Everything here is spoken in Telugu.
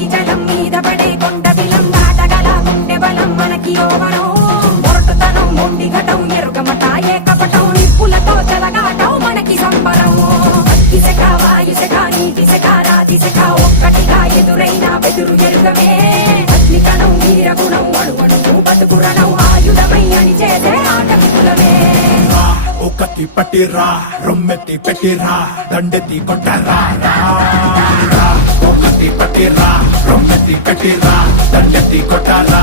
మునిగి జలం మీద పడే కొండ బిలం దాటగల గుండె బలం మనకి ఓవరం మొరటుతనం మొండి ఘటం ఎరుగమట ఏ కపటం నిప్పులతో చెలగాటం మనకి సంబరం అగ్గిసెక వాయుసెక నీటిసెక రాతిసెక ఒక్కటిగా ఎదురైన బెదురు ఎరుగమే అగ్నికణం వీరగుణం అణువణువు బతుకురణం ఆయుధమై అని చేసే ఆట విపులమే ఒక్కటి పట్టిరా రొమ్మెత్తి పెట్టిరా దండెత్తి కొట్టరా ఒక్కటి పట్టిరా రొమ్మెత్తి పెట్టిరా దండెత్తి కొట్టరా